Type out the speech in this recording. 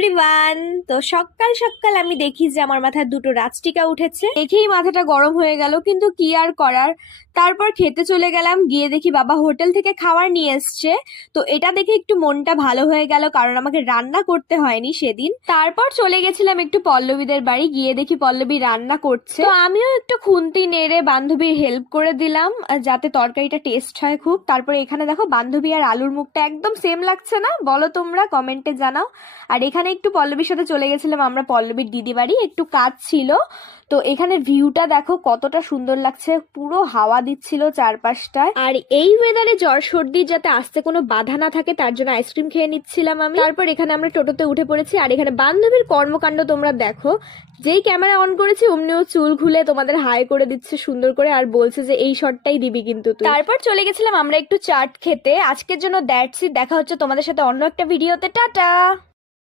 Everyone. তো সকাল সকাল আমি দেখি যে আমার মাথায় দুটো রাজটিকা উঠেছে, দেখেই মাথাটা গরম হয়ে গেল, কিন্তু কি আর করার। তারপর খেতে চলে গেলাম, গিয়ে দেখি বাবা হোটেল থেকে খাবার নিয়ে এসছে। তো এটা দেখে একটু মনটা ভালো হয়ে গেল, কারণ আমাকে রান্না করতে হয়নি সেদিন। তারপর চলে গেছিলাম একটু পল্লবীদের বাড়ি, গিয়ে দেখি পল্লবী রান্না করছে। তো আমিও একটু খুন্তি নেড়ে বান্ধবীর হেল্প করে দিলাম, যাতে তরকারিটা টেস্ট হয় খুব। তারপরে এখানে দেখো বান্ধবী আর আলুর মুখটা একদম সেম লাগছে না, বলো তোমরা কমেন্টে জানাও। আর এখানে একটু পল্লবীর সাথে চলে গেছিলাম আমরা পল্লবীর দিদি বাড়ি, একটু কাজ ছিল। তো এখানে ভিউটা দেখো কতটা সুন্দর লাগছে, পুরো হাওয়া দিচ্ছিল চারপাশটায়। আর এই ওয়েদারে জ্বর সর্দির যাতে আসতে কোনো বাধা না থাকে তার জন্য আইসক্রিম খেয়ে নিচ্ছিলাম আমি। তারপর এখানে আমরা টোটোতে উঠে পড়েছি, আর এখানে বান্ধবীর কর্মকাণ্ড তোমরা দেখো। যেই ক্যামেরা অন করেছি অমনিও চুল খুলে তোমাদের হাই করে দিচ্ছে সুন্দর করে, আর বলছে যে এই শটটাই দিবি কিন্তু তুই। তারপর চলে গেছিলাম আমরা একটু চাট খেতে। আজকের জন্য দ্যাটস ইট, দেখা হচ্ছে তোমাদের সাথে অন্য একটা ভিডিওতে। টাটা।